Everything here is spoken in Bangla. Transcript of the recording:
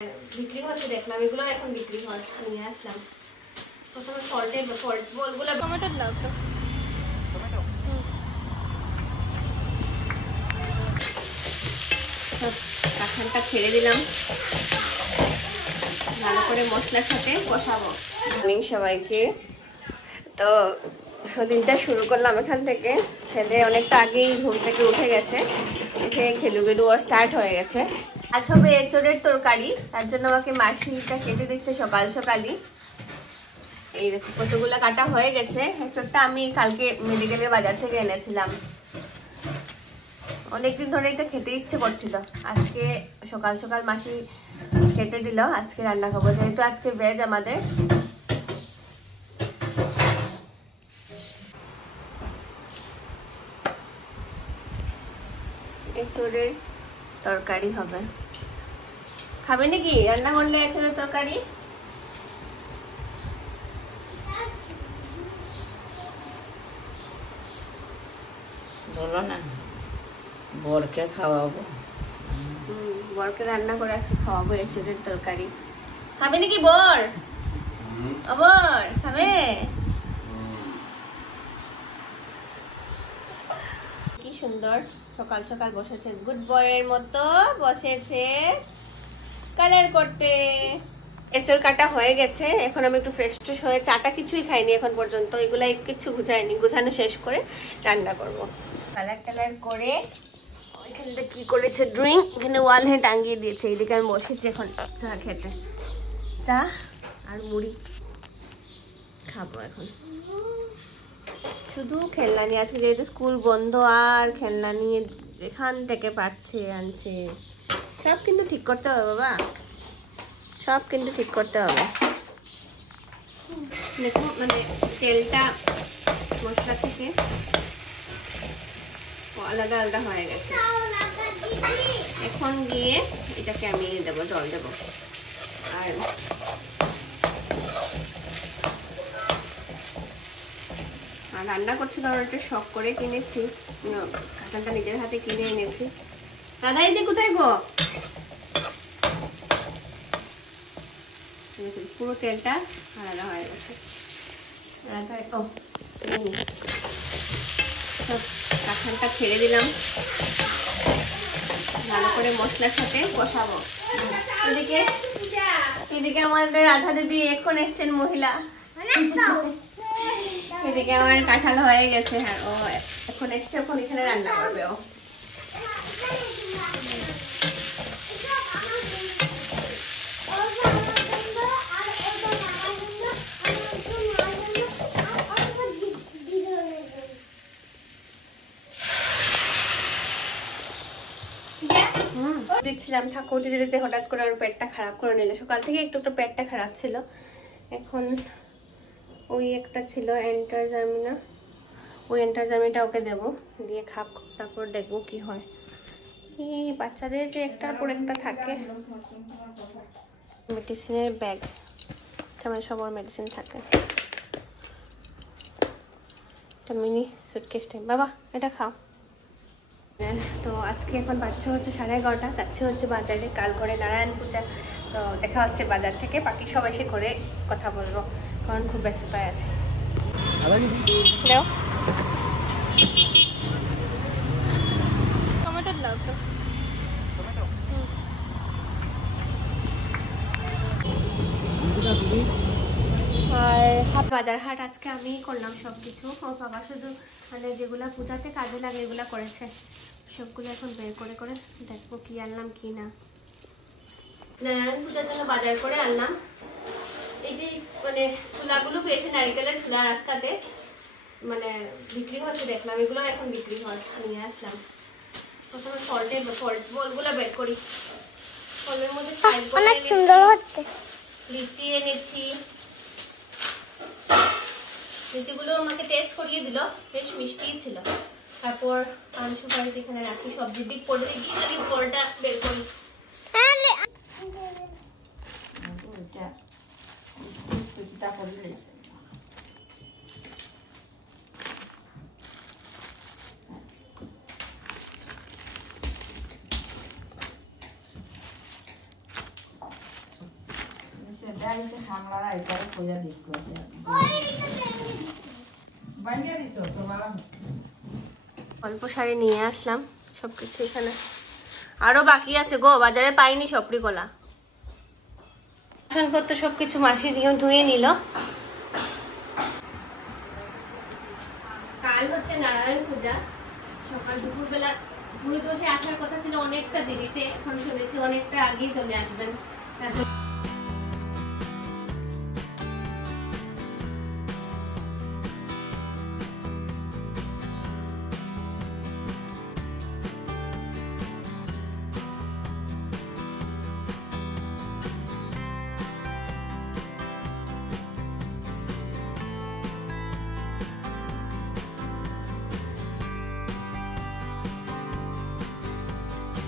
বিক্রি হচ্ছে দেখলাম, এগুলো এখন বিক্রি হয়, নিয়ে আসলাম। প্রথমে ফল্ট বলগুলো টমেটো দাও তো। কাঁঠালটা ছেড়ে দিলাম, ভালো করে মশলার সাথে কষাবো। সবাইকে তো দিনটা শুরু করলাম এখান থেকে। ছেলে অনেকটা আগেই ঘুম থেকে উঠে গেছে, উঠে খেলুগেলুও স্টার্ট হয়ে গেছে। আজ হবে এঁচোড়ের তরকারি, তার জন্য আমাকে মাসিটা কেটে দিচ্ছে সকাল সকালই। এই দেখো কতগুলো কাটা হয়ে গেছে। এঁচোড়টা আমি কালকে মেডিকেলের বাজার থেকে এনেছিলাম, অনেকদিন ধরে এটা খেতে ইচ্ছে করছিল। আজকে সকাল সকাল মাসি কেটে দিল, আজকে রান্না করবো, যেহেতু আজকে ভেজ আমাদের। এঁচোড়ের তরকারি হবে, খাবে নাকি রান্না করলে এঁচোড়ের তরকারি? বলো না, বরকে খাওয়াবো। বরকে রান্না করে আজকে খাওয়াবো এঁচোড়ের তরকারি। খাবে নাকি বর? বর খাবে? কি সুন্দর সকাল সকাল বসেছে, গুড বয়ের মতো বসেছে কালার করতে। এঁচোড় কাটা হয়ে গেছে, এখন আমি একটু ফ্রেশ ট্রেশ হয়ে, চাটা কিছুই খাইনি এখন পর্যন্ত, এগুলাই কিছু গুছাইনি, গুছানো শেষ করে রান্না করব। কালার টালার করে এখানটা কি করেছে ড্রয়িং, এখানে ওয়াল হে টাঙিয়ে দিয়েছে। এদিকে আমি বসেছি এখন চা খেতে, চা আর মুড়ি খাবো এখন। শুধু খেলনা নিয়ে, আজকে যেহেতু স্কুল বন্ধ, আর খেলনা নিয়ে এখান থেকে পাচ্ছে আনছে। সব কিন্তু ঠিক করতে হবে বাবা, সব কিন্তু ঠিক করতে হবে। দেখো মানে তেলটা মশলা থেকে আলাদা আলাদা হয়ে গেছে। এখন গিয়ে এটাকে আমি দেবো, জল দেবো। আর রান্না করছি কারণ একটা শখ করে কিনেছি, কাঁঠালটা নিজের হাতে কিনে এনেছি। দাদা এই যে কোথায় গো? পুরো তেলটা আলাদা হয়ে গেছে। কাঁঠালটা ছেড়ে দিলাম, ভালো করে মশলার সাথে কষাবো। এদিকে আমাদের রাধা দিদি এখন এসছেন মহিলা, এদিকে আমার কাঁঠাল হয়ে গেছে। হ্যাঁ ও এখন এসছে, এখন এখানে রান্না করবে ও। দিচ্ছিলাম ঠাকুর দিতে দিতে হঠাৎ করে ওর পেটটা খারাপ করে নিল। সকাল থেকে একটু একটু পেটটা খারাপ ছিল, এখন ওই একটা ছিল এন্টারজামিনা, ওই এন্টারজামিনটা ওকে দেবো, দিয়ে খাক, তারপর দেখবো কি হয়। এই বাচ্চাদের যে একটার পর একটা থাকে। মেডিসিনের ব্যাগ, মানে সবার মেডিসিন থাকে। একটা মিনি সুটকেস টাইপ। বাবা এটা খাও। তো আজকে এখন বাচ্চা হচ্ছে 11:30, যাচ্ছে হচ্ছে বাজারে, কাল করে নারায়ণ পূজা। তো দেখা হচ্ছে বাজার থেকে, বাকি সব এসে করে কথা বলবো, কারণ খুব ব্যস্ততায় আছে। টমেটো দাও তো। আর বাজার হাট আজকে আমিই করলাম সবকিছু। ওর বাবা শুধু মানে যেগুলা পূজাতে কাজে লাগে এগুলা করেছে, সবগুলো এখন বের করে করে দেখবো কি আনলাম কি না। নারায়ণ পূজার জন্য বাজার করে আনলাম। এই যে মানে চুলাগুলো পেয়েছি, নারিকেলের চুলা, রাস্তাতে মানে বিক্রি হচ্ছে দেখলাম, এগুলো এখন বিক্রি হয়, নিয়ে আসলাম। প্রথমে ফল্ট বলগুলো বের করি। ফলের মধ্যে অনেক সুন্দর হচ্ছে। লিচি এনেছি, লিচিগুলো আমাকে টেস্ট করিয়ে দিল, বেশ মিষ্টিই ছিল। তারপর পান সুপারি এখানে রাখি, সবজির দিক পড়ে দিয়ে ফলটা বের করি। অল্প শাড়ি নিয়ে আসলাম, সবকিছু এখানে আরো বাকি আছে গো, বাজারে পাইনি সপরি কলা। বাসনপত্র সবকিছু মাসি দিয়ে ধুয়ে নিল। কাল হচ্ছে নারায়ণ পূজা, সকাল দুপুরবেলা পুরোদশে আসার কথা ছিল অনেকটা দেরিতে, এখন শুনেছি অনেকটা আগেই চলে আসবেন।